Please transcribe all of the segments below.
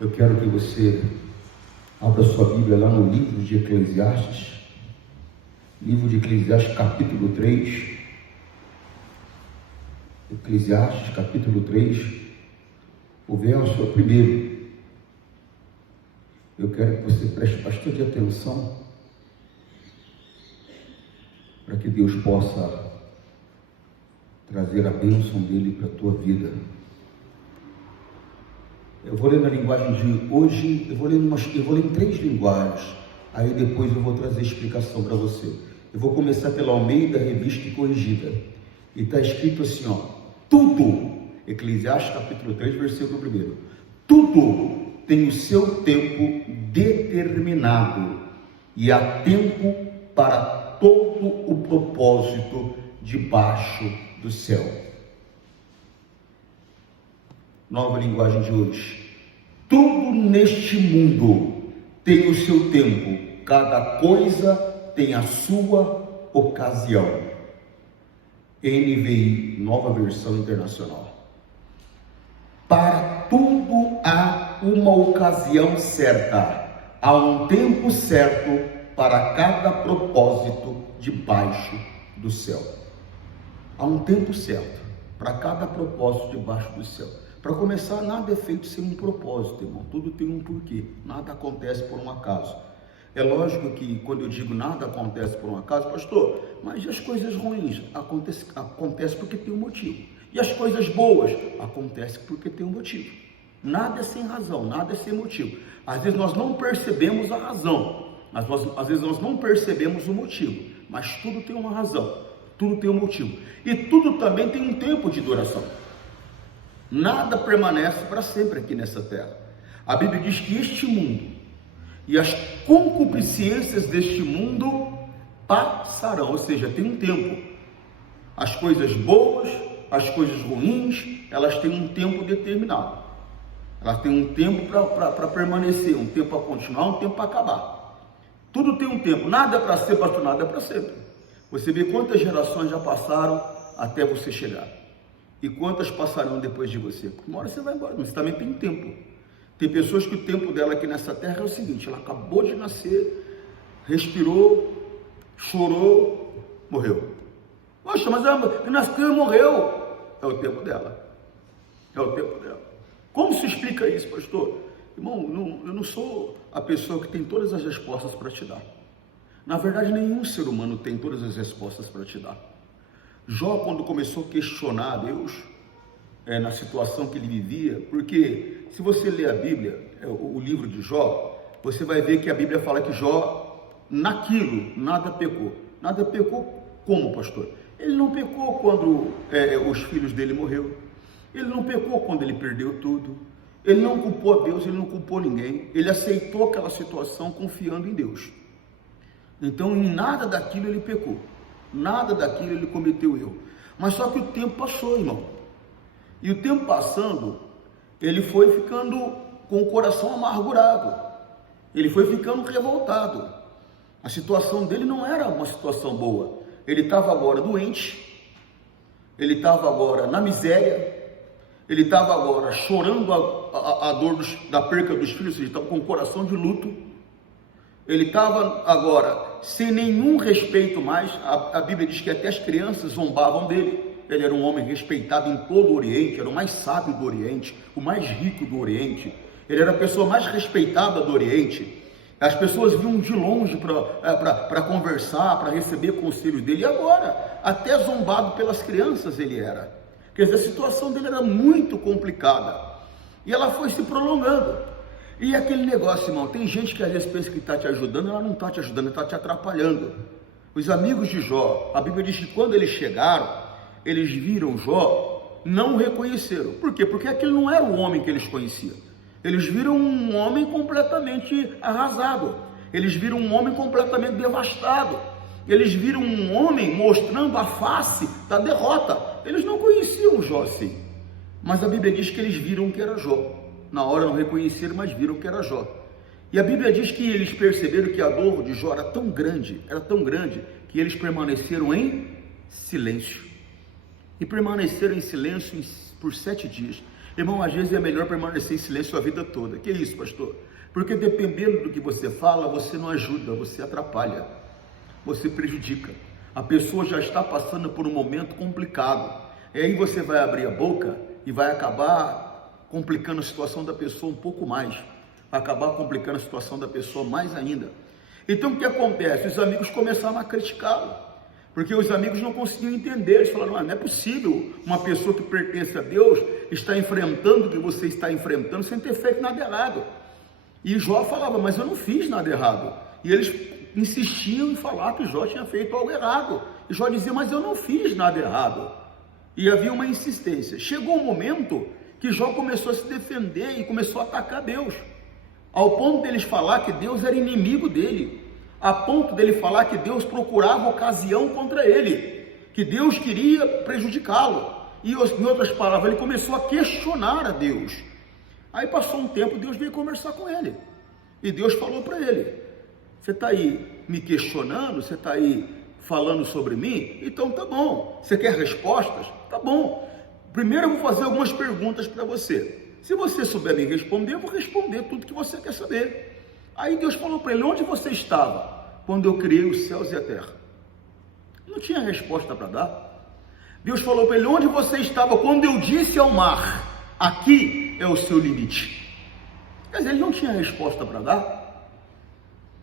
Eu quero que você abra sua Bíblia lá no livro de Eclesiastes, capítulo 3. Eclesiastes, capítulo 3, o verso 1. Eu quero que você preste bastante atenção, para que Deus possa trazer a bênção dele para a tua vida. Eu vou ler na linguagem de hoje, eu vou ler em 3 linguagens, aí depois eu vou trazer explicação para você. Eu vou começar pela Almeida, Revista e Corrigida, e está escrito assim, ó: tudo, Eclesiastes capítulo 3, versículo 1, tudo tem o seu tempo determinado, e há tempo para todo o propósito debaixo do céu. Nova linguagem de hoje: tudo neste mundo tem o seu tempo, cada coisa tem a sua ocasião. NVI, Nova Versão Internacional. Para tudo há uma ocasião certa, há um tempo certo para cada propósito debaixo do céu. Há um tempo certo para cada propósito debaixo do céu. Para começar, nada é feito sem um propósito, irmão. Tudo tem um porquê. Nada acontece por um acaso. É lógico que quando eu digo nada acontece por um acaso, pastor, mas as coisas ruins acontecem porque tem um motivo. E as coisas boas acontecem porque tem um motivo. Nada é sem razão, nada é sem motivo. Às vezes nós não percebemos a razão, às vezes nós não percebemos o motivo, mas tudo tem uma razão, tudo tem um motivo. E tudo também tem um tempo de duração. Nada permanece para sempre aqui nessa terra. A Bíblia diz que este mundo e as concupiscências deste mundo passarão, ou seja, tem um tempo. As coisas boas, as coisas ruins, elas têm um tempo determinado. Elas têm um tempo para permanecer, um tempo para continuar, um tempo para acabar. Tudo tem um tempo, nada é para ser, pastor, nada é para sempre. Você vê quantas gerações já passaram até você chegar. E quantas passarão depois de você? Porque uma hora você vai embora, mas também tem tempo. Tem pessoas que o tempo dela aqui nessa terra é o seguinte: ela acabou de nascer, respirou, chorou, morreu. Poxa, mas ela nasceu e morreu. É o tempo dela. É o tempo dela. Como se explica isso, pastor? Irmão, eu não sou a pessoa que tem todas as respostas para te dar. Na verdade, nenhum ser humano tem todas as respostas para te dar. Jó, quando começou a questionar a Deus, na situação que ele vivia, porque se você ler a Bíblia, o livro de Jó, você vai ver que a Bíblia fala que Jó, naquilo, nada pecou. Nada pecou como, pastor? Ele não pecou quando os filhos dele morreram. Ele não pecou quando ele perdeu tudo. Ele não culpou a Deus, ele não culpou ninguém. Ele aceitou aquela situação confiando em Deus. Então, em nada daquilo ele pecou. Nada daquilo ele cometeu erro. Mas só que o tempo passou, irmão. E o tempo passando, ele foi ficando com o coração amargurado. Ele foi ficando revoltado. A situação dele não era uma situação boa. Ele estava agora doente. Ele estava agora na miséria. Ele estava agora chorando a dor da perca dos filhos. Ele estava com o coração de luto. Ele estava agora sem nenhum respeito mais. A Bíblia diz que até as crianças zombavam dele. Ele era um homem respeitado em todo o Oriente, era o mais sábio do Oriente, o mais rico do Oriente. Ele era a pessoa mais respeitada do Oriente. As pessoas vinham de longe para conversar, para receber conselhos dele. E agora, até zombado pelas crianças ele era. Quer dizer, a situação dele era muito complicada. E ela foi se prolongando. E aquele negócio, irmão, tem gente que às vezes pensa que está te ajudando, ela não está te ajudando, ela está te atrapalhando. Os amigos de Jó, a Bíblia diz que quando eles chegaram, eles viram Jó, não o reconheceram. Por quê? Porque aquele não era o homem que eles conheciam. Eles viram um homem completamente arrasado. Eles viram um homem completamente devastado. Eles viram um homem mostrando a face da derrota. Eles não conheciam Jó assim. Mas a Bíblia diz que eles viram que era Jó. Na hora não reconheceram, mas viram que era Jó. E a Bíblia diz que eles perceberam que a dor de Jó era tão grande, que eles permaneceram em silêncio. E permaneceram em silêncio por 7 dias. Irmão, às vezes é melhor permanecer em silêncio a vida toda. Que isso, pastor? Porque dependendo do que você fala, você não ajuda, você atrapalha, você prejudica. A pessoa já está passando por um momento complicado. E aí você vai abrir a boca e vai acabar complicando a situação da pessoa um pouco mais. Vai acabar complicando a situação da pessoa mais ainda. Então o que acontece? Os amigos começaram a criticá-lo, porque os amigos não conseguiam entender. Eles falaram: não é possível uma pessoa que pertence a Deus estar enfrentando o que você está enfrentando sem ter feito nada errado. E Jó falava: mas eu não fiz nada errado. E eles insistiam em falar que Jó tinha feito algo errado. E Jó dizia: mas eu não fiz nada errado. E havia uma insistência. Chegou um momento que Jó começou a se defender e começou a atacar Deus, ao ponto deles falar que Deus era inimigo dele, a ponto dele falar que Deus procurava ocasião contra ele, que Deus queria prejudicá-lo. E em outras palavras, ele começou a questionar a Deus. Aí passou um tempo, Deus veio conversar com ele, e Deus falou para ele: você está aí me questionando, você está aí falando sobre mim? Então tá bom. Você quer respostas? Tá bom. Primeiro eu vou fazer algumas perguntas para você. Se você souber me responder, eu vou responder tudo que você quer saber. Aí Deus falou para ele: onde você estava quando eu criei os céus e a terra? Não tinha resposta para dar. Deus falou para ele: onde você estava quando eu disse ao mar: aqui é o seu limite? Quer dizer, ele não tinha resposta para dar.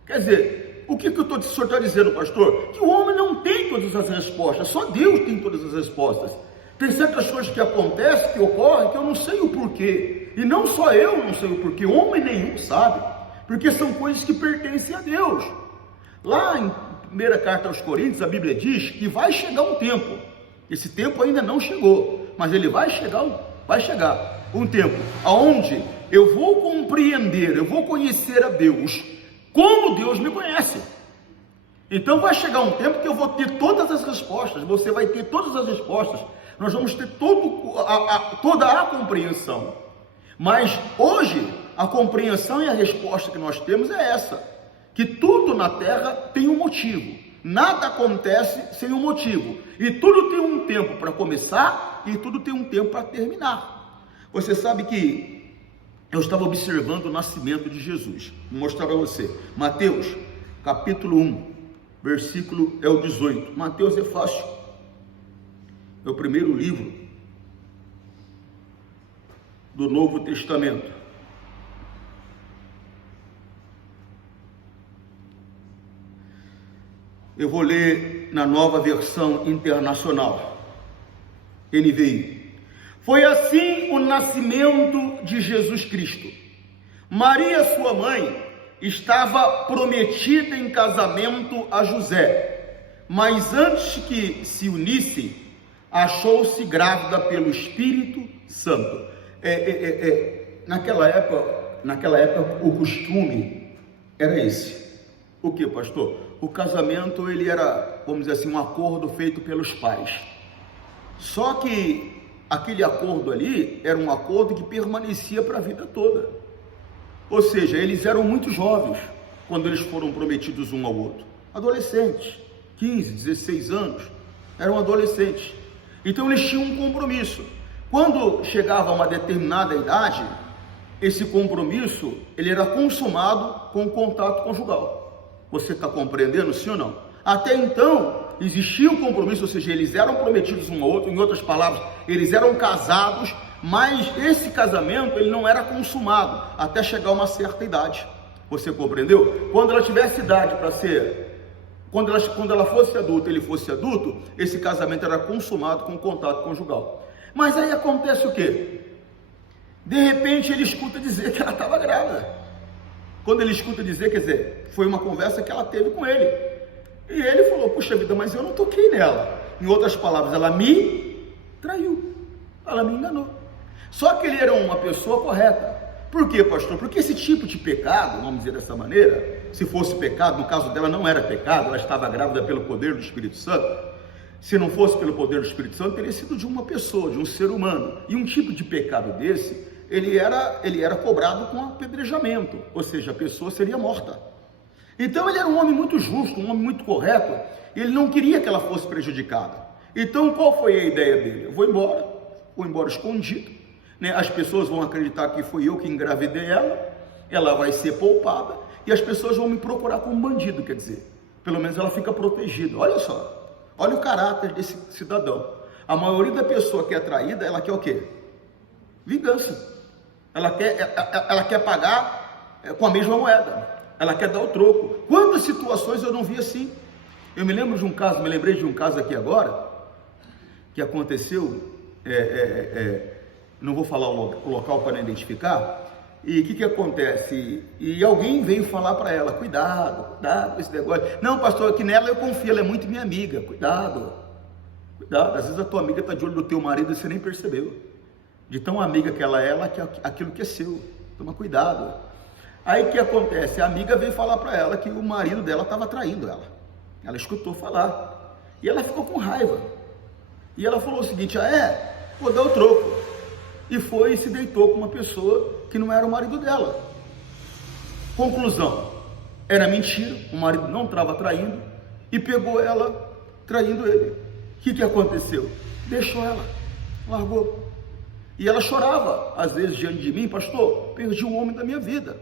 Quer dizer, o que o senhor está dizendo, pastor? Que o homem não tem todas as respostas, só Deus tem todas as respostas. Tem certas coisas que acontecem, que ocorrem, que eu não sei o porquê. E não só eu não sei o porquê, homem nenhum sabe. Porque são coisas que pertencem a Deus. Lá em 1ª carta aos Coríntios, a Bíblia diz que vai chegar um tempo. Esse tempo ainda não chegou, mas ele vai chegar um tempo onde eu vou compreender, eu vou conhecer a Deus como Deus me conhece. Então vai chegar um tempo que eu vou ter todas as respostas, você vai ter todas as respostas, nós vamos ter toda a compreensão. Mas hoje a compreensão e a resposta que nós temos é essa: que tudo na terra tem um motivo, nada acontece sem um motivo, e tudo tem um tempo para começar e tudo tem um tempo para terminar. Você sabe que eu estava observando o nascimento de Jesus. Vou mostrar para você. Mateus, capítulo 1, versículo é o 18. Mateus é fácil. É o primeiro livro do Novo Testamento. Eu vou ler na Nova Versão Internacional, NVI. Foi assim o nascimento de Jesus Cristo. Maria, sua mãe, estava prometida em casamento a José, mas antes que se unissem, achou-se grávida pelo Espírito Santo. Naquela época o costume era esse. O que, pastor? O casamento, ele era, vamos dizer assim, um acordo feito pelos pais. Só que aquele acordo ali era um acordo que permanecia para a vida toda. Ou seja, eles eram muito jovens quando eles foram prometidos um ao outro. Adolescentes, 15, 16 anos, eram adolescentes. Então eles tinham um compromisso. Quando chegava a uma determinada idade, esse compromisso, ele era consumado com o contato conjugal. Você está compreendendo, sim ou não? Até então, existia um compromisso, ou seja, eles eram prometidos um ao outro, em outras palavras, eles eram casados, mas esse casamento, ele não era consumado, até chegar a uma certa idade. Você compreendeu? Quando ela tivesse idade para ser, quando ela fosse adulta, ele fosse adulto, esse casamento era consumado com contato conjugal. Mas aí acontece o quê? De repente ele escuta dizer que ela estava grávida. Quando ele escuta dizer, quer dizer, foi uma conversa que ela teve com ele. E ele falou: puxa vida, mas eu não toquei nela. Em outras palavras, ela me traiu, ela me enganou. Só que ele era uma pessoa correta. Por quê, pastor? Porque esse tipo de pecado, vamos dizer dessa maneira, se fosse pecado, no caso dela não era pecado, ela estava grávida pelo poder do Espírito Santo. Se não fosse pelo poder do Espírito Santo, teria sido de uma pessoa, de um ser humano. E um tipo de pecado desse, ele era cobrado com apedrejamento, ou seja, a pessoa seria morta. Então ele era um homem muito justo, um homem muito correto, ele não queria que ela fosse prejudicada. Então qual foi a ideia dele? Eu vou embora escondido, né? As pessoas vão acreditar que fui eu que engravidei ela, ela vai ser poupada, e as pessoas vão me procurar como bandido, quer dizer, pelo menos ela fica protegida. Olha só, olha o caráter desse cidadão. A maioria da pessoa que é traída, ela quer o quê? Vingança. Ela quer pagar com a mesma moeda, ela quer dar o troco. Quantas situações eu não vi assim? Eu me lembro de um caso, me lembrei de um caso aqui agora, que aconteceu, não vou falar o local para não identificar, e o que acontece? E alguém veio falar para ela, cuidado com esse negócio. Não, pastor, que nela eu confio, ela é muito minha amiga, cuidado, às vezes a tua amiga está de olho no teu marido e você nem percebeu, de tão amiga que ela quer aquilo que é seu, toma cuidado. Aí o que acontece? A amiga veio falar para ela que o marido dela estava traindo ela escutou falar, e ela ficou com raiva, e ela falou o seguinte, vou dar o troco, e foi e se deitou com uma pessoa que não era o marido dela. Conclusão, era mentira, o marido não estava traindo, e pegou ela traindo ele. O que aconteceu? Deixou ela, largou, e ela chorava, às vezes diante de mim, pastor, perdi um homem da minha vida.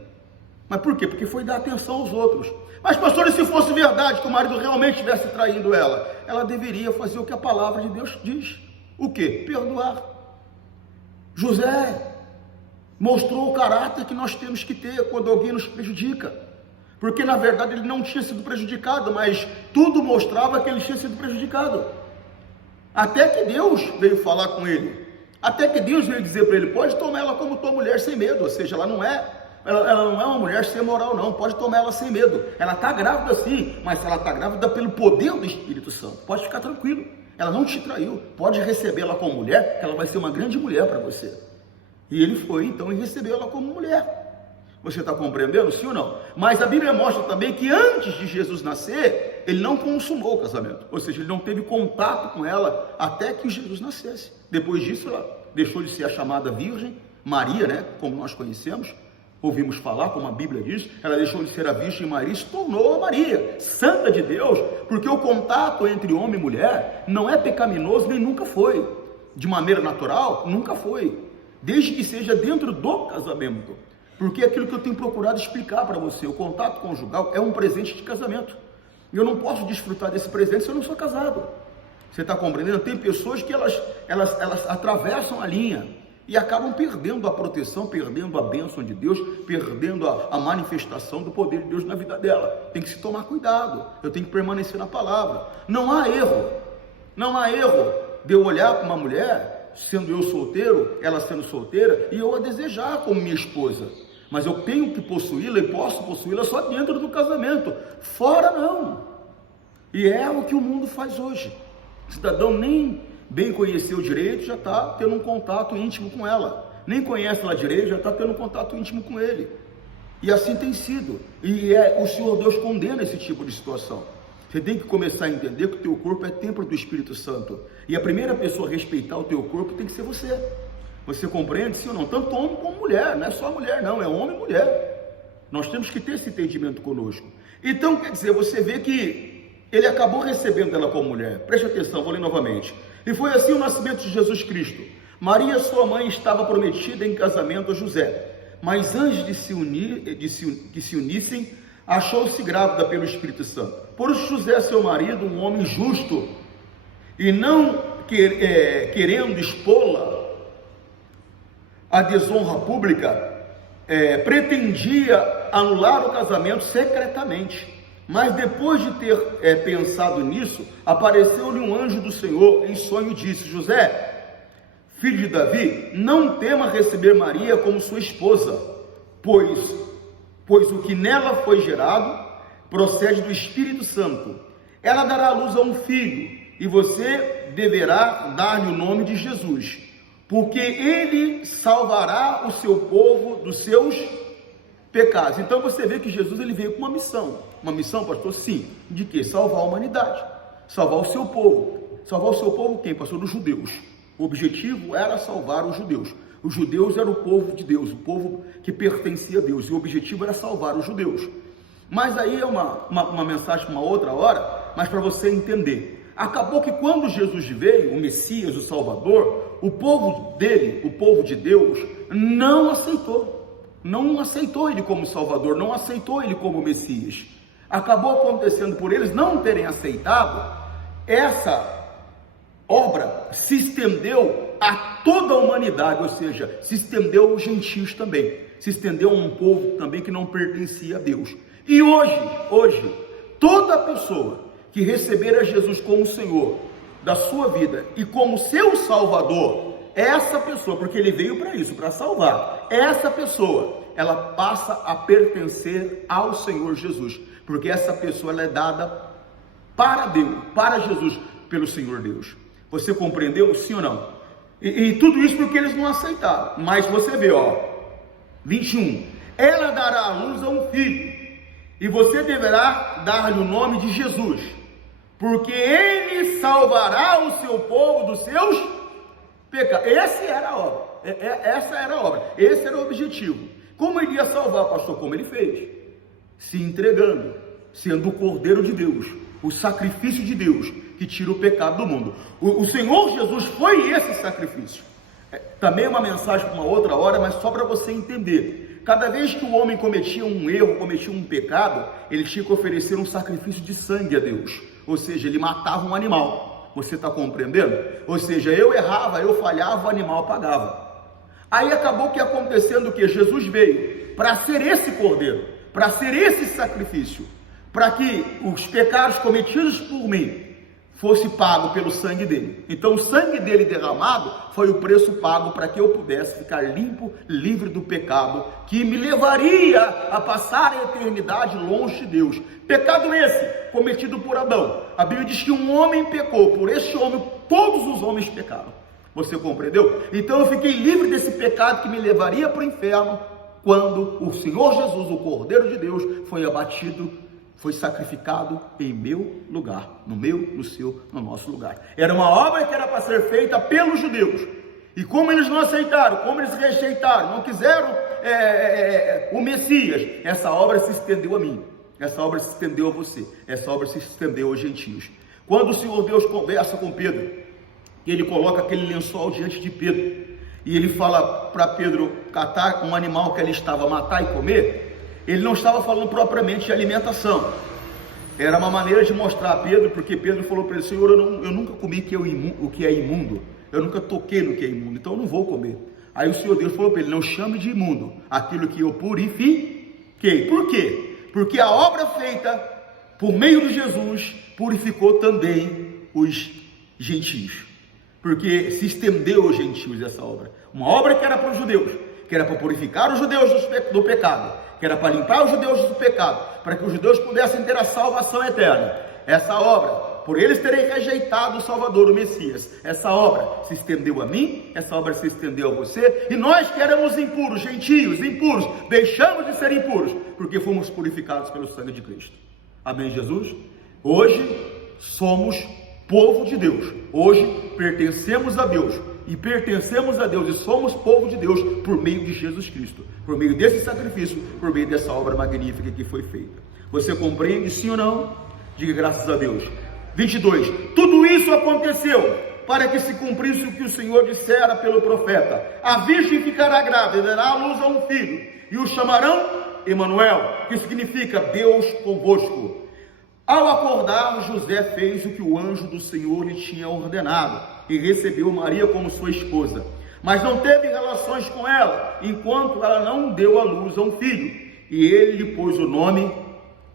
Mas por quê? Porque foi dar atenção aos outros. Mas pastor, e se fosse verdade que o marido realmente estivesse traindo ela? Ela deveria fazer o que a palavra de Deus diz. O quê? Perdoar. José mostrou o caráter que nós temos que ter quando alguém nos prejudica. Porque na verdade ele não tinha sido prejudicado, mas tudo mostrava que ele tinha sido prejudicado. Até que Deus veio falar com ele. Até que Deus veio dizer para ele, pode tomar ela como tua mulher sem medo. Ou seja, ela não é uma mulher sem moral não, pode tomar ela sem medo. Ela está grávida sim, mas ela está grávida pelo poder do Espírito Santo. Pode ficar tranquilo, ela não te traiu, pode recebê-la como mulher, que ela vai ser uma grande mulher para você. E ele foi então e recebeu ela como mulher. Você está compreendendo, sim ou não? Mas a Bíblia mostra também que antes de Jesus nascer, ele não consumou o casamento, ou seja, ele não teve contato com ela até que Jesus nascesse. Depois disso ela deixou de ser a chamada Virgem Maria, né, como nós conhecemos, ouvimos falar, como a Bíblia diz, ela deixou de ser a Virgem Maria e se tornou a Maria, Santa de Deus, porque o contato entre homem e mulher não é pecaminoso, nem nunca foi, de maneira natural, nunca foi, desde que seja dentro do casamento, porque é aquilo que eu tenho procurado explicar para você, o contato conjugal é um presente de casamento, e eu não posso desfrutar desse presente se eu não sou casado. Você está compreendendo? Tem pessoas que elas atravessam a linha, e acabam perdendo a proteção, perdendo a bênção de Deus, perdendo a manifestação do poder de Deus na vida dela. Tem que se tomar cuidado, eu tenho que permanecer na palavra. Não há erro de eu olhar para uma mulher, sendo eu solteiro, ela sendo solteira, e eu a desejar como minha esposa. Mas eu tenho que possuí-la e posso possuí-la só dentro do casamento, fora não. E é o que o mundo faz hoje. O cidadão nem bem conheceu direito, já está tendo um contato íntimo com ela, nem conhece ela direito, já está tendo um contato íntimo com ele, e assim tem sido, e o Senhor Deus condena esse tipo de situação. Você tem que começar a entender que o teu corpo é templo do Espírito Santo, e a primeira pessoa a respeitar o teu corpo tem que ser você. Você compreende, sim ou não? Tanto homem como mulher, não é só mulher não, é homem e mulher, nós temos que ter esse entendimento conosco. Então quer dizer, você vê que ele acabou recebendo ela como mulher. Preste atenção, vou ler novamente. E foi assim o nascimento de Jesus Cristo. Maria, sua mãe, estava prometida em casamento a José, mas antes que se unissem, achou-se grávida pelo Espírito Santo. Por isso José, seu marido, um homem justo, e não querendo expô-la à desonra pública, pretendia anular o casamento secretamente. Mas depois de ter pensado nisso, apareceu-lhe um anjo do Senhor em sonho e disse, José, filho de Davi, não tema receber Maria como sua esposa, pois o que nela foi gerado procede do Espírito Santo. Ela dará à luz a um filho, e você deverá dar-lhe o nome de Jesus, porque ele salvará o seu povo dos seus pecados. Então você vê que Jesus ele veio com uma missão, pastor, sim, de que? Salvar a humanidade, salvar o seu povo quem, pastor? Os judeus. O objetivo era salvar os judeus eram o povo de Deus, o povo que pertencia a Deus, e o objetivo era salvar os judeus. Mas aí é uma mensagem para uma outra hora, mas para você entender, acabou que quando Jesus veio, o Messias, o Salvador, o povo dele, o povo de Deus, não aceitou ele como Salvador, não aceitou ele como Messias. Acabou acontecendo por eles não terem aceitado, essa obra se estendeu a toda a humanidade, ou seja, se estendeu aos gentios também, se estendeu a um povo também que não pertencia a Deus. E hoje, toda pessoa que receber a Jesus como Senhor da sua vida e como seu Salvador, essa pessoa, porque ele veio para isso, para salvar, essa pessoa, ela passa a pertencer ao Senhor Jesus, porque essa pessoa ela é dada para Deus, para Jesus, pelo Senhor Deus. Você compreendeu? Sim ou não? E tudo isso porque eles não aceitaram. Mas você vê, 21. Ela dará à luz a um filho, e você deverá dar-lhe o nome de Jesus, porque ele salvará o seu povo dos seus pecados. Essa era a obra, esse era o objetivo. Como ele ia salvar, pastor? Como ele fez? Se entregando, sendo o Cordeiro de Deus, o sacrifício de Deus, que tira o pecado do mundo. O Senhor Jesus foi esse sacrifício. Também uma mensagem para uma outra hora, mas só para você entender. Cada vez que o homem cometia um erro, cometia um pecado, ele tinha que oferecer um sacrifício de sangue a Deus. Ou seja, ele matava um animal. Você está compreendendo? Ou seja, eu errava, eu falhava, o animal pagava. Aí acabou que acontecendo o que? Jesus veio para ser esse cordeiro, para ser esse sacrifício, para que os pecados cometidos por mim fosse pago pelo sangue dele. Então o sangue dele derramado foi o preço pago para que eu pudesse ficar limpo, livre do pecado, que me levaria a passar a eternidade longe de Deus. Pecado esse, cometido por Adão. A Bíblia diz que um homem pecou, por este homem todos os homens pecaram. Você compreendeu? Então eu fiquei livre desse pecado que me levaria para o inferno, quando o Senhor Jesus, o Cordeiro de Deus, foi abatido, foi sacrificado em meu lugar, no meu, no seu, no nosso lugar. Era uma obra que era para ser feita pelos judeus, e como eles não aceitaram, como eles rejeitaram, não quiseram o Messias, essa obra se estendeu a mim, essa obra se estendeu a você, essa obra se estendeu aos gentios. Quando o Senhor Deus conversa com Pedro, ele coloca aquele lençol diante de Pedro, e ele fala para Pedro catar um animal que ele estava a matar e comer. Ele não estava falando propriamente de alimentação, era uma maneira de mostrar a Pedro, porque Pedro falou para ele: Senhor, eu nunca comi o que é imundo, eu nunca toquei no que é imundo, então eu não vou comer. Aí o Senhor Deus falou para ele: não chame de imundo aquilo que eu purifiquei. Por quê? Porque a obra feita por meio de Jesus purificou também os gentios, porque se estendeu aos gentios essa obra, uma obra que era para os judeus, que era para purificar os judeus do pecado, que era para limpar os judeus do pecado, para que os judeus pudessem ter a salvação eterna. Essa obra, por eles terem rejeitado o Salvador, o Messias, essa obra se estendeu a mim, essa obra se estendeu a você, e nós que éramos impuros, gentios, impuros, deixamos de ser impuros, porque fomos purificados pelo sangue de Cristo. Amém, Jesus? Hoje somos povo de Deus, hoje pertencemos a Deus, e pertencemos a Deus, e somos povo de Deus por meio de Jesus Cristo, por meio desse sacrifício, por meio dessa obra magnífica que foi feita. Você compreende, sim ou não? Diga graças a Deus. 22. Tudo isso aconteceu para que se cumprisse o que o Senhor dissera pelo profeta: a virgem ficará grávida, dará à luz a um filho, e o chamarão Emanuel, que significa Deus convosco. Ao acordar, José fez o que o anjo do Senhor lhe tinha ordenado, e recebeu Maria como sua esposa, mas não teve relações com ela, enquanto ela não deu à luz a um filho, e ele lhe pôs o nome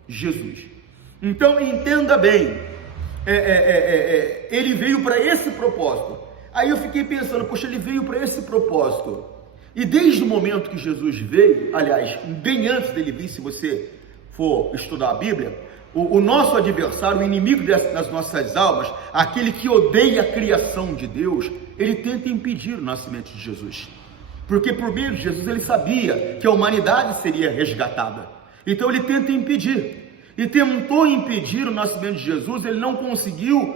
Jesus. Então entenda bem, ele veio para esse propósito. Aí eu fiquei pensando, poxa, ele veio para esse propósito, e desde o momento que Jesus veio, aliás, bem antes dele vir, se você for estudar a Bíblia, o nosso adversário, o inimigo das nossas almas, aquele que odeia a criação de Deus, ele tenta impedir o nascimento de Jesus, porque por meio de Jesus ele sabia que a humanidade seria resgatada, então ele tenta impedir, e tentou impedir o nascimento de Jesus. Ele não conseguiu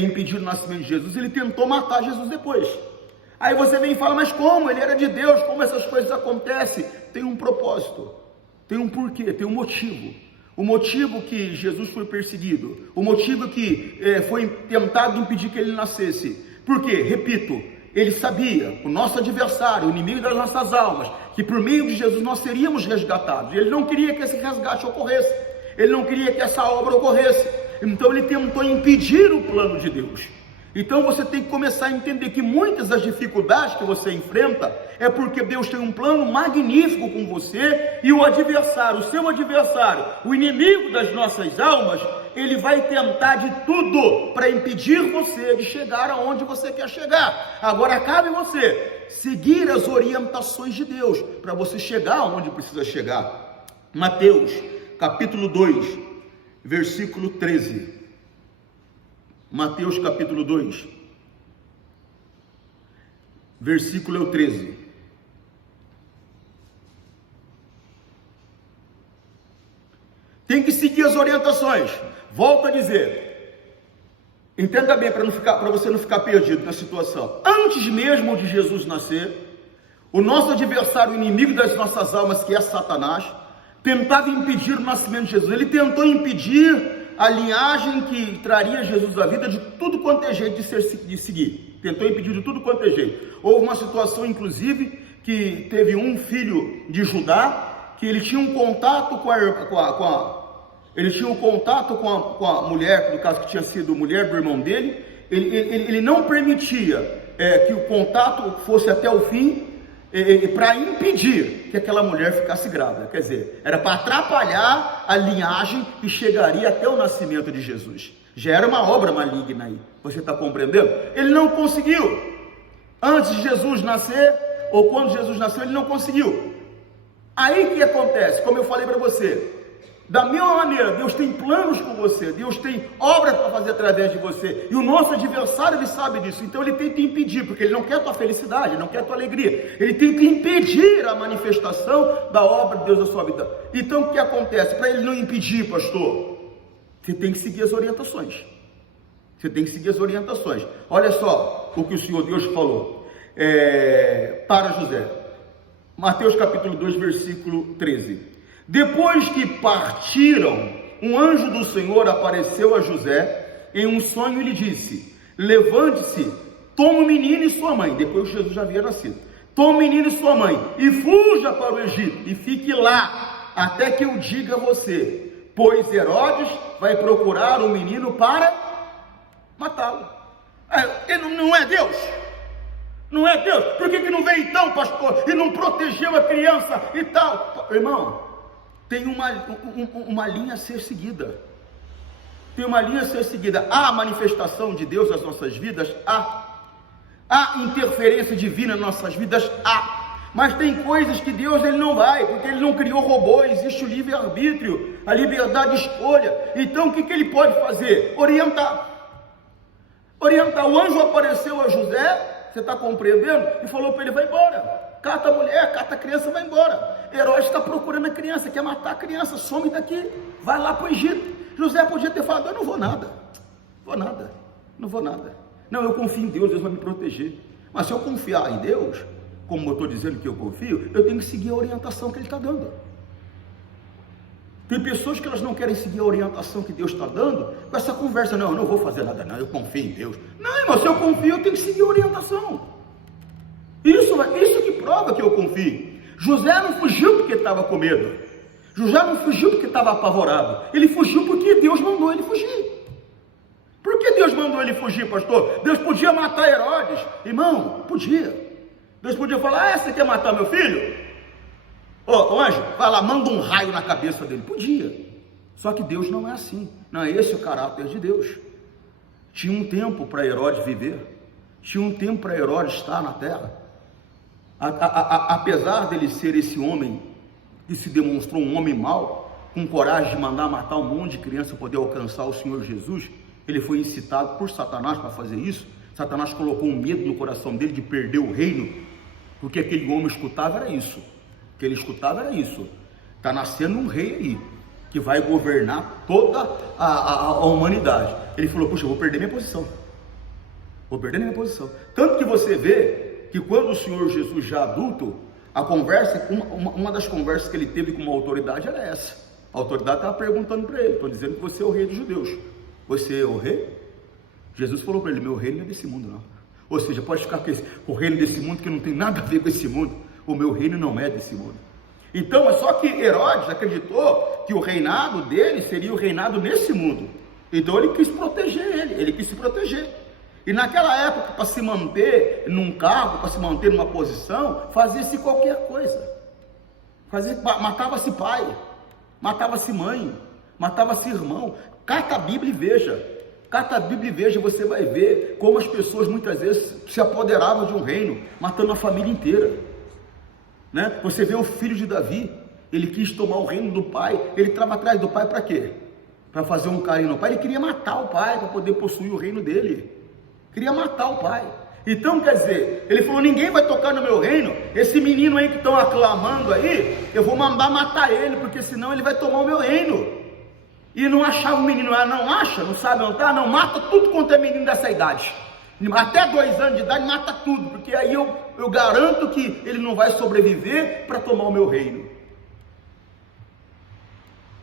impedir o nascimento de Jesus, ele tentou matar Jesus depois. Aí você vem e fala: mas como? Ele era de Deus, como essas coisas acontecem? Tem um propósito, tem um porquê, tem um motivo. O motivo que Jesus foi perseguido, o motivo que foi tentado impedir que ele nascesse. Por quê? Repito, ele sabia, o nosso adversário, o inimigo das nossas almas, que por meio de Jesus nós seríamos resgatados. Ele não queria que esse resgate ocorresse, ele não queria que essa obra ocorresse, então ele tentou impedir o plano de Deus. Então você tem que começar a entender que muitas das dificuldades que você enfrenta é porque Deus tem um plano magnífico com você, e o adversário, o seu adversário, o inimigo das nossas almas, ele vai tentar de tudo para impedir você de chegar aonde você quer chegar. Agora cabe você seguir as orientações de Deus para você chegar aonde precisa chegar. Mateus capítulo 2, versículo 13. Mateus capítulo 2, versículo 13. Tem que seguir as orientações. Volto a dizer, entenda bem para você não ficar perdido na situação. Antes mesmo de Jesus nascer, o nosso adversário, o inimigo das nossas almas, que é Satanás, tentava impedir o nascimento de Jesus. Ele tentou impedir a linhagem que traria Jesus à vida de tudo quanto é jeito de seguir. Tentou impedir de tudo quanto é jeito. Houve uma situação, inclusive, que teve um filho de Judá, que ele tinha um contato com a mulher, no caso que tinha sido mulher do irmão dele. Ele não permitia que o contato fosse até o fim, para impedir que aquela mulher ficasse grávida. Quer dizer, era para atrapalhar a linhagem que chegaria até o nascimento de Jesus. Já era uma obra maligna aí, você está compreendendo? Ele não conseguiu, antes de Jesus nascer, ou quando Jesus nasceu, ele não conseguiu. Aí que acontece, como eu falei para você, da mesma maneira, Deus tem planos com você, Deus tem obras para fazer através de você, e o nosso adversário, ele sabe disso, então ele tenta impedir, porque ele não quer a tua felicidade, ele não quer a tua alegria, ele tenta impedir a manifestação da obra de Deus na sua vida. Então o que acontece? Para ele não impedir, pastor, você tem que seguir as orientações, olha só o que o Senhor Deus falou para José, Mateus capítulo 2, versículo 13. Depois que partiram, um anjo do Senhor apareceu a José em um sonho e lhe disse: levante-se, toma o menino e sua mãe. Depois Jesus já havia nascido. Toma o menino e sua mãe e fuja para o Egito e fique lá até que eu diga a você, pois Herodes vai procurar o menino para matá-lo. Não é Deus? Não é Deus? Por que não veio então, pastor, e não protegeu a criança e tal? Irmão, tem uma linha a ser seguida. Há a manifestação de Deus nas nossas vidas? Há interferência divina nas nossas vidas? Mas tem coisas que Deus ele não vai, porque ele não criou robô, existe o livre-arbítrio, a liberdade de escolha. Então o que ele pode fazer? Orientar. O anjo apareceu a José, você está compreendendo? E falou para ele: vai embora. Cata a mulher, cata a criança, vai embora. Herodes está procurando a criança, quer matar a criança, some daqui, vai lá para o Egito. José podia ter falado: eu não vou nada. Não, eu confio em Deus, Deus vai me proteger. Mas se eu confiar em Deus, como eu estou dizendo que eu confio, eu tenho que seguir a orientação que Ele está dando. Tem pessoas que elas não querem seguir a orientação que Deus está dando, com essa conversa: não, eu não vou fazer nada não, eu confio em Deus. Não, irmão, se eu confio, eu tenho que seguir a orientação. Isso que prova que eu confio. José não fugiu porque estava com medo. José não fugiu porque estava apavorado. Ele fugiu porque Deus mandou ele fugir. Por que Deus mandou ele fugir, pastor? Deus podia matar Herodes. Irmão, podia. Deus podia falar: você quer matar meu filho? Ô anjo, vai lá, manda um raio na cabeça dele. Podia. Só que Deus não é assim. Não é esse o caráter de Deus. Tinha um tempo para Herodes viver. Tinha um tempo para Herodes estar na terra. Apesar dele ser esse homem que se demonstrou um homem mau, com coragem de mandar matar um monte de criança para poder alcançar o Senhor Jesus, ele foi incitado por Satanás para fazer isso. Satanás colocou um medo no coração dele de perder o reino, porque aquele homem escutava era isso. O que ele escutava era isso: está nascendo um rei aí, que vai governar toda a humanidade. Ele falou: puxa, eu vou perder minha posição. Tanto que você vê que quando o Senhor Jesus já adulto, a conversa, uma das conversas que ele teve com uma autoridade era essa. A autoridade estava perguntando para ele: estou dizendo que você é o rei dos judeus, você é o rei? Jesus falou para ele: meu reino não é desse mundo não. Ou seja, pode ficar com o reino desse mundo que não tem nada a ver com esse mundo. O meu reino não é desse mundo. Então, é só que Herodes acreditou que o reinado dele seria o reinado nesse mundo. Então ele quis proteger ele quis se proteger. E naquela época, para se manter num cargo, para se manter numa posição, fazia-se qualquer coisa. Matava-se pai, matava-se mãe, matava-se irmão. Cata a Bíblia e veja, você vai ver como as pessoas muitas vezes se apoderavam de um reino, matando a família inteira, né? Você vê o filho de Davi, ele quis tomar o reino do pai, ele estava atrás do pai para quê? Para fazer um carinho no pai, ele queria matar o pai, para poder possuir o reino dele, queria matar o pai. Então, quer dizer, ele falou, ninguém vai tocar no meu reino, esse menino aí que estão aclamando aí, eu vou mandar matar ele, porque senão ele vai tomar o meu reino. E não achava o menino, não acha, não sabe onde está, não, mata tudo quanto é menino dessa idade, até 2 anos de idade, mata tudo, porque aí eu garanto que ele não vai sobreviver para tomar o meu reino.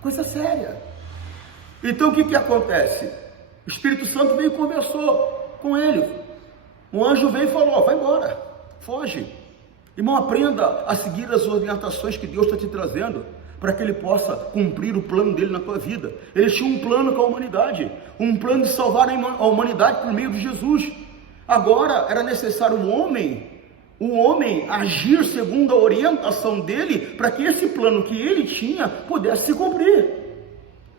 Coisa séria. Então o que acontece? O Espírito Santo veio e conversou com ele, um anjo veio e falou, vai embora, foge, irmão, aprenda a seguir as orientações que Deus está te trazendo, para que ele possa cumprir o plano dele na tua vida. Ele tinha um plano com a humanidade, um plano de salvar a humanidade por meio de Jesus. Agora era necessário o homem agir segundo a orientação dele, para que esse plano que ele tinha pudesse se cumprir.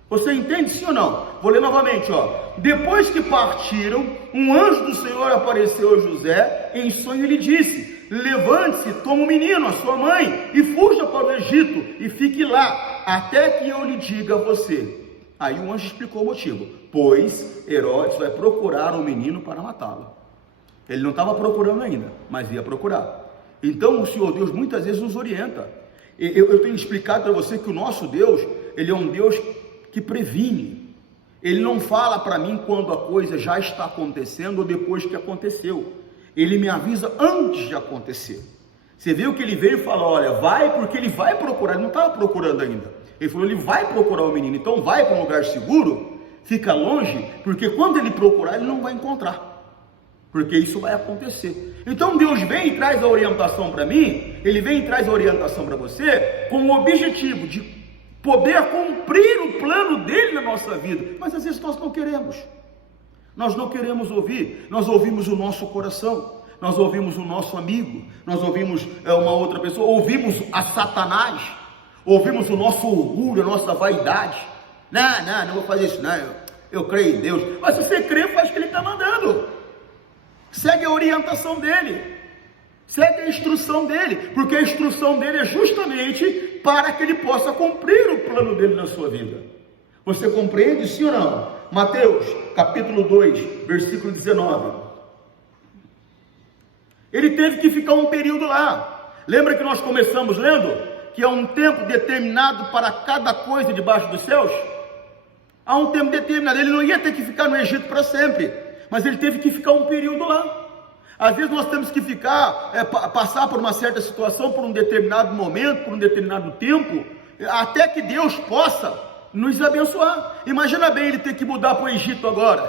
Você entende, sim ou não? Vou ler novamente, depois que partiram, um anjo do Senhor apareceu a José em sonho e lhe disse, levante-se, toma o menino, a sua mãe, e fuja para o Egito, e fique lá, até que eu lhe diga a você. Aí o anjo explicou o motivo, pois Herodes vai procurar o menino para matá-lo. Ele não estava procurando ainda, mas ia procurar. Então o Senhor Deus muitas vezes nos orienta. Eu tenho explicado para você que o nosso Deus, ele é um Deus que previne. Ele não fala para mim quando a coisa já está acontecendo ou depois que aconteceu. Ele me avisa antes de acontecer. Você viu que ele veio e falou, olha, vai, porque ele vai procurar. Ele não estava procurando ainda. Ele falou, ele vai procurar o menino. Então vai para um lugar seguro, fica longe, porque quando ele procurar, ele não vai encontrar. Porque isso vai acontecer. Então Deus vem e traz a orientação para mim, ele vem e traz a orientação para você, com o objetivo de poder cumprir o plano dele na nossa vida. Mas às vezes nós não queremos. Nós não queremos ouvir, nós ouvimos o nosso coração, nós ouvimos o nosso amigo, nós ouvimos uma outra pessoa, ouvimos a Satanás, ouvimos o nosso orgulho, a nossa vaidade. Não vou fazer isso não, eu creio em Deus. Mas se você crê, faz o que ele está mandando, segue a orientação dele, segue a instrução dele, porque a instrução dele é justamente para que ele possa cumprir o plano dele na sua vida. Você compreende, sim ou não? Mateus, capítulo 2, versículo 19. Ele teve que ficar um período lá. Lembra que nós começamos lendo? Que há um tempo determinado para cada coisa debaixo dos céus? Há um tempo determinado. Ele não ia ter que ficar no Egito para sempre, mas ele teve que ficar um período lá. Às vezes nós temos que passar por uma certa situação, por um determinado momento, por um determinado tempo, até que Deus possa nos abençoar. Imagina bem ele ter que mudar para o Egito agora,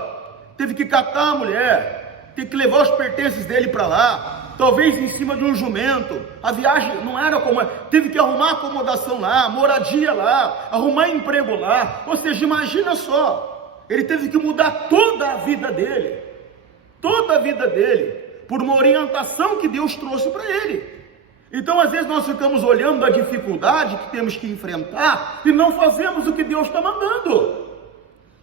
teve que catar a mulher, ter que levar os pertences dele para lá, talvez em cima de um jumento. A viagem não era como teve que arrumar acomodação lá, moradia lá, arrumar emprego lá. Ou seja, imagina só, ele teve que mudar toda a vida dele, por uma orientação que Deus trouxe para ele. Então às vezes nós ficamos olhando a dificuldade que temos que enfrentar e não fazemos o que Deus está mandando.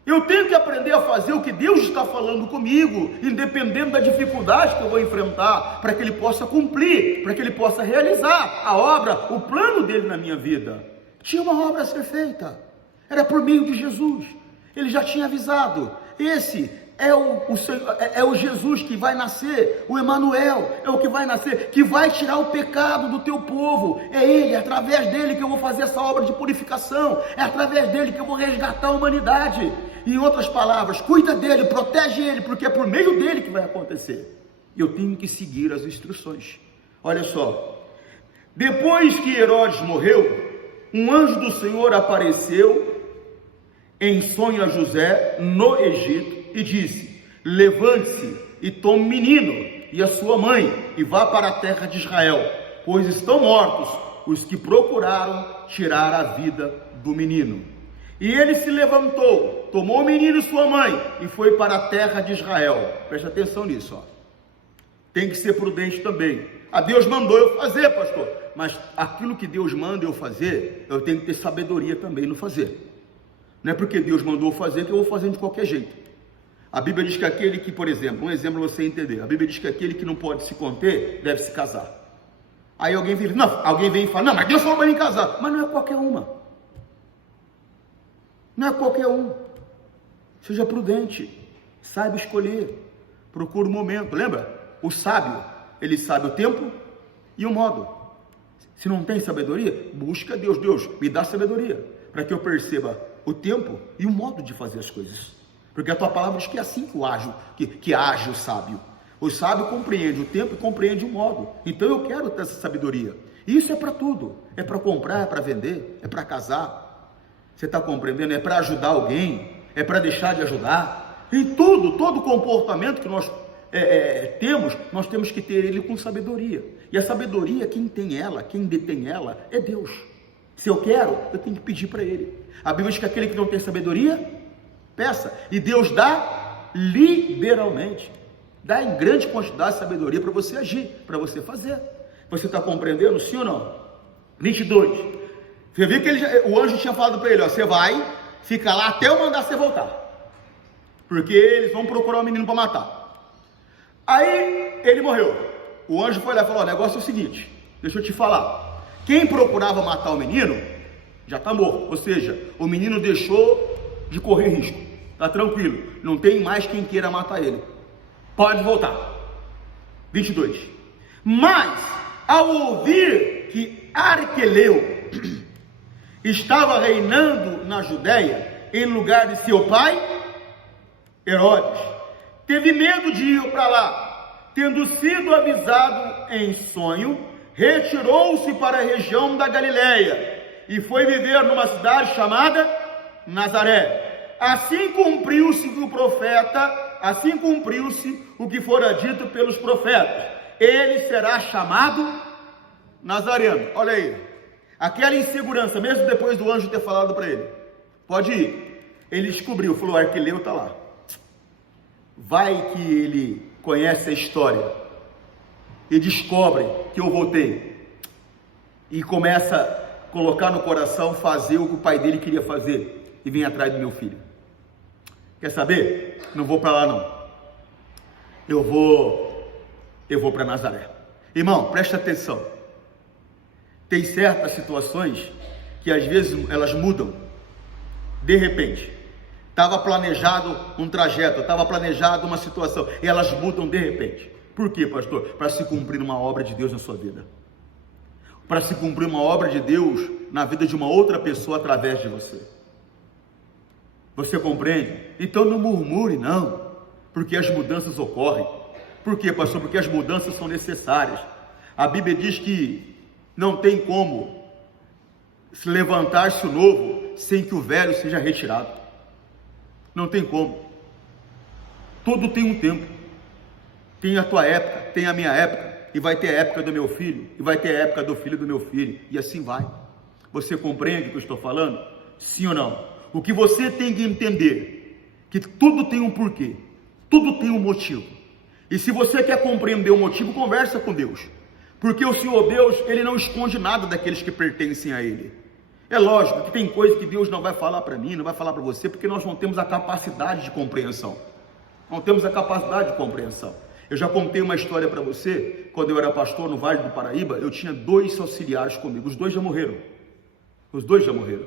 Eu tenho que aprender a fazer o que Deus está falando comigo, independente da dificuldade que eu vou enfrentar, para que Ele possa cumprir, para que Ele possa realizar a obra, o plano dele na minha vida. Tinha uma obra a ser feita, era por meio de Jesus. Ele já tinha avisado, esse é o Jesus que vai nascer, o Emanuel, é o que vai nascer, que vai tirar o pecado do teu povo. É Ele, é através dele que eu vou fazer essa obra de purificação, é através dele que eu vou resgatar a humanidade. Em outras palavras, cuida dele, protege ele, porque é por meio dele que vai acontecer. E eu tenho que seguir as instruções. Olha só, depois que Herodes morreu, um anjo do Senhor apareceu em sonho a José no Egito e disse, levante-se e tome o menino e a sua mãe, e vá para a terra de Israel, pois estão mortos os que procuraram tirar a vida do menino. E ele se levantou, tomou o menino e sua mãe, e foi para a terra de Israel. Preste atenção nisso, ó. Tem que ser prudente também. A Deus mandou eu fazer, pastor, mas aquilo que Deus manda eu fazer, eu tenho que ter sabedoria também no fazer. Não é porque Deus mandou eu fazer que eu vou fazer de qualquer jeito. A Bíblia diz que aquele que, por exemplo, um exemplo para você entender, a Bíblia diz que aquele que não pode se conter, deve se casar. Aí alguém vem e fala, não, mas Deus falou para mim casar. Mas não é qualquer uma. Não é qualquer um. Seja prudente, saiba escolher, procure o momento. Lembra? O sábio, ele sabe o tempo e o modo. Se não tem sabedoria, busca Deus. Deus, me dá sabedoria, para que eu perceba o tempo e o modo de fazer as coisas. Porque a tua palavra diz que é assim que age o sábio. O sábio compreende o tempo e compreende o modo. Então eu quero ter essa sabedoria. Isso é para tudo. É para comprar, é para vender, é para casar. Você está compreendendo? É para ajudar alguém, é para deixar de ajudar. Em tudo, todo comportamento que nós nós temos que ter ele com sabedoria. E a sabedoria, quem tem ela, quem detém ela, é Deus. Se eu quero, eu tenho que pedir para ele. A Bíblia diz que aquele que não tem sabedoria, peça. E Deus dá liberalmente. Dá em grande quantidade de sabedoria para você agir, para você fazer. Você está compreendendo, sim ou não? 22. Você viu que o anjo tinha falado para ele, ó, você vai, fica lá até eu mandar você voltar. Porque eles vão procurar o menino para matar. Aí ele morreu. O anjo foi lá e falou, o negócio é o seguinte, deixa eu te falar. Quem procurava matar o menino, já está morto. Ou seja, o menino deixou de correr risco. Está tranquilo. Não tem mais quem queira matar ele. Pode voltar. 22. Mas, ao ouvir que Arqueleu estava reinando na Judéia, em lugar de seu pai, Herodes, teve medo de ir para lá. Tendo sido avisado em sonho, retirou-se para a região da Galileia e foi viver numa cidade chamada Nazaré. Assim cumpriu-se o que fora dito pelos profetas. Ele será chamado Nazareno. Olha aí, aquela insegurança, mesmo depois do anjo ter falado para ele, pode ir. Ele descobriu, falou, Arqueleu está lá. Vai que ele conhece a história e descobre que eu voltei e começa a colocar no coração fazer o que o pai dele queria fazer e vem atrás do meu filho. Quer saber? Não vou para lá não. Eu vou para Nazaré. Irmão, presta atenção. Tem certas situações que às vezes elas mudam de repente. Estava planejado um trajeto, estava planejado uma situação, e elas mudam de repente. Por quê, pastor? Para se cumprir uma obra de Deus na sua vida. Para se cumprir uma obra de Deus na vida de uma outra pessoa através de você. Você compreende? Então não murmure não, porque as mudanças ocorrem. Por quê, pastor? Porque as mudanças são necessárias. A Bíblia diz que não tem como se levantar-se o novo sem que o velho seja retirado. Não tem como. Tudo tem um tempo. Tem a tua época, tem a minha época, e vai ter a época do meu filho, e vai ter a época do filho do meu filho, e assim vai. Você compreende o que eu estou falando? Sim ou não? O que você tem que entender, que tudo tem um porquê, tudo tem um motivo. E se você quer compreender o motivo, conversa com Deus. Porque o Senhor Deus, Ele não esconde nada daqueles que pertencem a Ele. É lógico que tem coisas que Deus não vai falar para mim, não vai falar para você, porque nós não temos a capacidade de compreensão. Não temos a capacidade de compreensão. Eu já contei uma história para você, quando eu era pastor no Vale do Paraíba, eu tinha 2 auxiliares comigo, os 2 já morreram. Os 2 já morreram.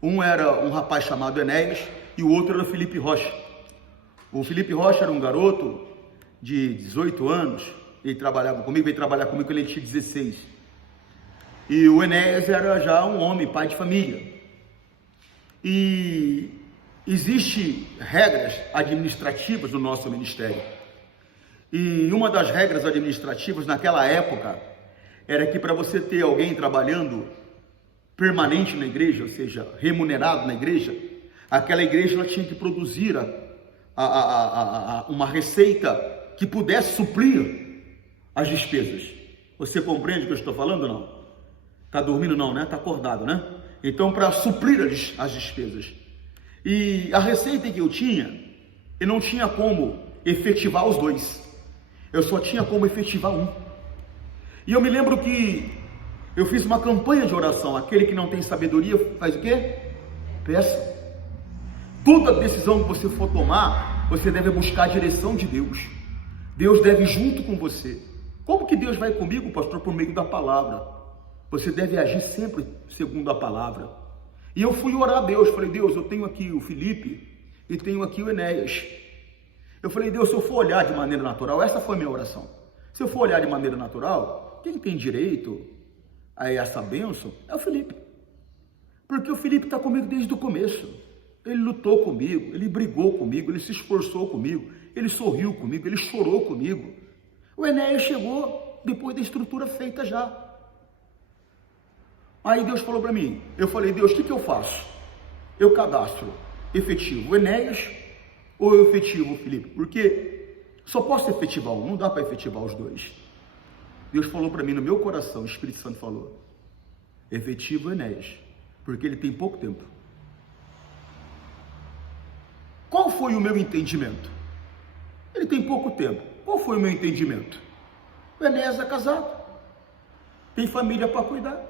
Um era um rapaz chamado Enéas e o outro era o Felipe Rocha. O Felipe Rocha era um garoto de 18 anos, ele trabalhava comigo, veio trabalhar comigo quando ele tinha 16. E o Enéas era já um homem, pai de família. E existem regras administrativas no nosso ministério. E uma das regras administrativas naquela época era que para você ter alguém trabalhando permanente na igreja, ou seja, remunerado na igreja, aquela igreja ela tinha que produzir uma receita que pudesse suprir as despesas. Você compreende o que eu estou falando ou não? Está dormindo não, né? Está acordado, né? Então, para suprir as despesas. E a receita que eu tinha, eu não tinha como efetivar os dois. Eu só tinha como efetivar um. E eu me lembro que eu fiz uma campanha de oração. Aquele que não tem sabedoria faz o quê? Peça. Toda decisão que você for tomar, você deve buscar a direção de Deus. Deus deve ir junto com você. Como que Deus vai comigo, pastor? Por meio da palavra. Você deve agir sempre segundo a palavra. E eu fui orar a Deus. Falei, Deus, eu tenho aqui o Felipe e tenho aqui o Enéas. Eu falei, Deus, se eu for olhar de maneira natural, essa foi a minha oração. Se eu for olhar de maneira natural, quem tem direito a essa bênção é o Felipe. Porque o Felipe está comigo desde o começo. Ele lutou comigo, ele brigou comigo, ele se esforçou comigo, ele sorriu comigo, ele chorou comigo. O Enéas chegou depois da estrutura feita já. Aí Deus falou para mim, eu falei, Deus, o que eu faço? Eu cadastro efetivo o Enéas ou eu efetivo o Felipe? Porque só posso efetivar um, não dá para efetivar os dois. Deus falou para mim no meu coração, o Espírito Santo falou, efetivo o Enéas, porque ele tem pouco tempo. Qual foi o meu entendimento? Ele tem pouco tempo. Qual foi o meu entendimento? O Enéas é casado, tem família para cuidar.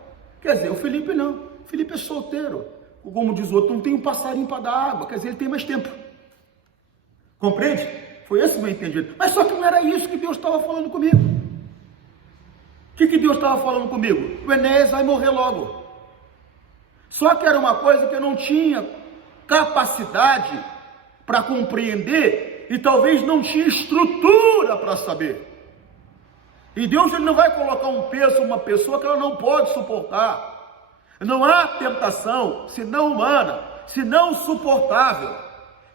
Quer dizer, o Felipe não. O Felipe é solteiro. Como diz o outro, não tem um passarinho para dar água. Quer dizer, ele tem mais tempo. Compreende? Foi esse o meu entendimento. Mas só que não era isso que Deus estava falando comigo. O que Deus estava falando comigo? O Enéas vai morrer logo. Só que era uma coisa que eu não tinha capacidade para compreender e talvez não tinha estrutura para saber. E Deus ele não vai colocar um peso uma pessoa que ela não pode suportar. Não há tentação, senão humana, senão suportável.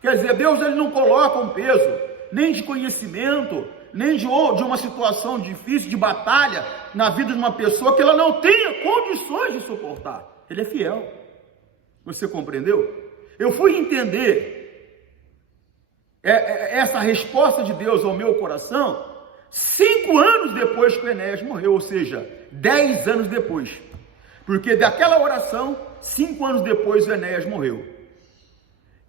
Quer dizer, Deus ele não coloca um peso, nem de conhecimento, nem de uma situação difícil, de batalha, na vida de uma pessoa que ela não tenha condições de suportar. Ele é fiel. Você compreendeu? Eu fui entender essa resposta de Deus ao meu coração 5 anos depois que o Enéas morreu, ou seja, 10 anos depois. Porque daquela oração, 5 anos depois o Enéas morreu.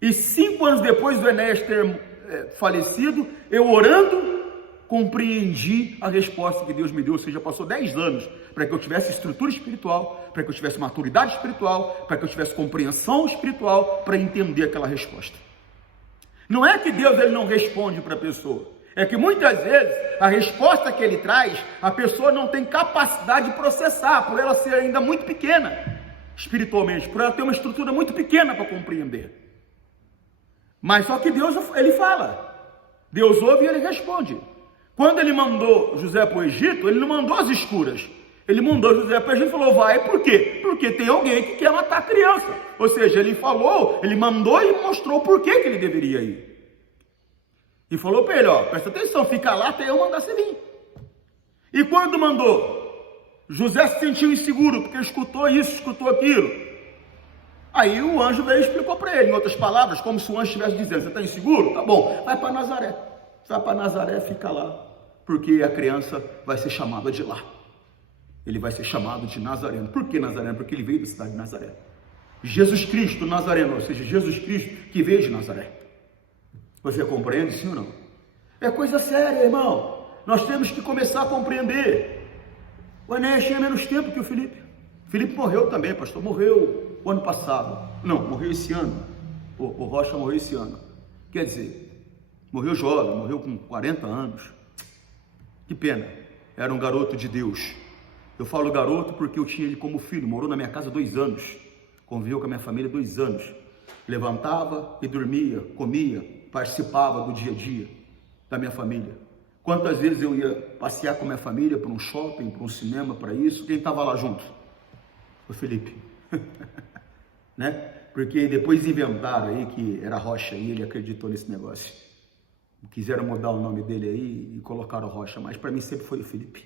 E 5 anos depois do Enéas ter falecido, eu orando, compreendi a resposta que Deus me deu. Ou seja, passou 10 anos para que eu tivesse estrutura espiritual, para que eu tivesse maturidade espiritual, para que eu tivesse compreensão espiritual, para entender aquela resposta. Não é que Deus ele não responde para a pessoa. É que muitas vezes a resposta que ele traz, a pessoa não tem capacidade de processar, por ela ser ainda muito pequena, espiritualmente, por ela ter uma estrutura muito pequena para compreender. Mas só que Deus, ele fala, Deus ouve e ele responde. Quando ele mandou José para o Egito, ele não mandou as escuras, ele mandou José para o Egito e falou, vai, por quê? Porque tem alguém que quer matar a criança. Ou seja, ele falou, ele mandou e mostrou por que ele deveria ir. E falou para ele, ó, presta atenção, fica lá até eu mandar você vir. E quando mandou, José se sentiu inseguro, porque escutou isso, escutou aquilo. Aí o anjo veio e explicou para ele, em outras palavras, como se o anjo estivesse dizendo, você está inseguro? Tá bom, vai para Nazaré. Vai para Nazaré, fica lá, porque a criança vai ser chamada de lá. Ele vai ser chamado de Nazareno. Por que Nazareno? Porque ele veio da cidade de Nazaré. Jesus Cristo Nazareno, ou seja, Jesus Cristo que veio de Nazaré. Você compreende, sim ou não? É coisa séria, irmão. Nós temos que começar a compreender. O Enéas tinha menos tempo que o Felipe. Felipe morreu também, pastor. Morreu o ano passado. Não, morreu esse ano. O Rocha morreu esse ano. Quer dizer, morreu jovem, morreu com 40 anos. Que pena. Era um garoto de Deus. Eu falo garoto porque eu tinha ele como filho. Morou na minha casa 2 anos. Conviveu com a minha família 2 anos. Levantava e dormia, comia, participava do dia a dia da minha família. Quantas vezes eu ia passear com a minha família para um shopping, para um cinema, para isso, quem estava lá junto? O Felipe. Né? Porque depois inventaram aí que era Rocha e ele acreditou nesse negócio. Quiseram mudar o nome dele aí e colocaram Rocha, mas para mim sempre foi o Felipe.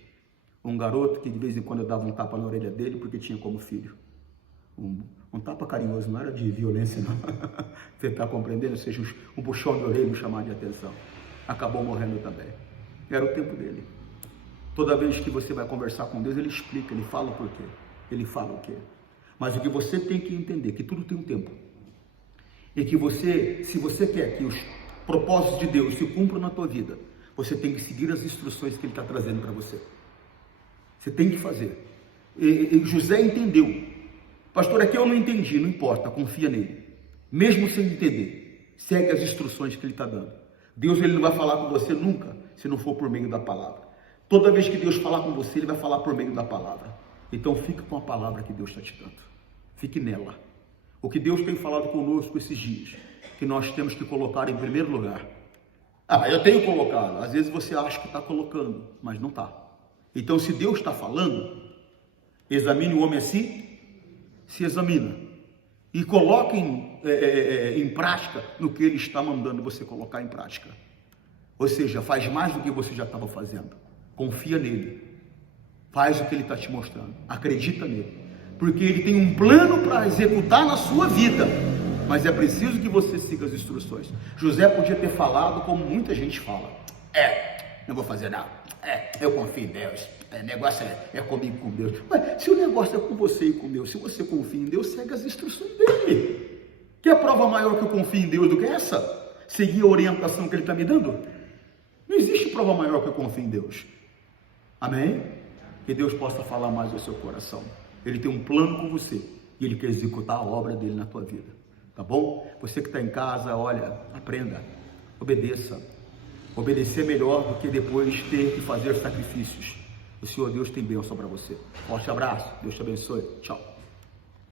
Um garoto que de vez em quando eu dava um tapa na orelha dele porque tinha como filho. Um tapa carinhoso, não era de violência, não. Você está compreendendo? Ou seja, um puxão de orelha, um chamar de atenção. Acabou morrendo também. Era o tempo dele. Toda vez que você vai conversar com Deus, Ele explica, Ele fala o porquê, Ele fala o quê. Mas o que você tem que entender, que tudo tem um tempo. E que você, se você quer que os propósitos de Deus se cumpram na tua vida, você tem que seguir as instruções que Ele está trazendo para você. Você tem que fazer. E José entendeu. Pastor, aqui eu não entendi, não importa, confia nele. Mesmo sem entender, segue as instruções que Ele está dando. Deus ele não vai falar com você nunca, se não for por meio da palavra. Toda vez que Deus falar com você, Ele vai falar por meio da palavra. Então fique com a palavra que Deus está te dando. Fique nela. O que Deus tem falado conosco esses dias, que nós temos que colocar em primeiro lugar. Ah, eu tenho colocado. Às vezes você acha que está colocando, mas não está. Então se Deus está falando, examine o homem assim, se examina. E coloque em prática no que Ele está mandando você colocar em prática. Ou seja, faz mais do que você já estava fazendo. Confia nele, faz o que Ele está te mostrando, acredita nele, porque Ele tem um plano para executar na sua vida, mas é preciso que você siga as instruções. José podia ter falado como muita gente fala, não vou fazer nada, eu confio em Deus, o negócio é comigo com Deus. Mas se o negócio é com você e com Deus, se você confia em Deus, segue as instruções dele. Que prova maior que eu confio em Deus do que essa? Seguir a orientação que Ele está me dando? Não existe prova maior que eu confio em Deus. Amém? Que Deus possa falar mais ao seu coração. Ele tem um plano com você e Ele quer executar a obra dele na tua vida. Tá bom? Você que está em casa, olha, aprenda, obedeça. Obedecer é melhor do que depois ter que fazer sacrifícios. O Senhor Deus tem bênção para você. Forte abraço, Deus te abençoe. Tchau.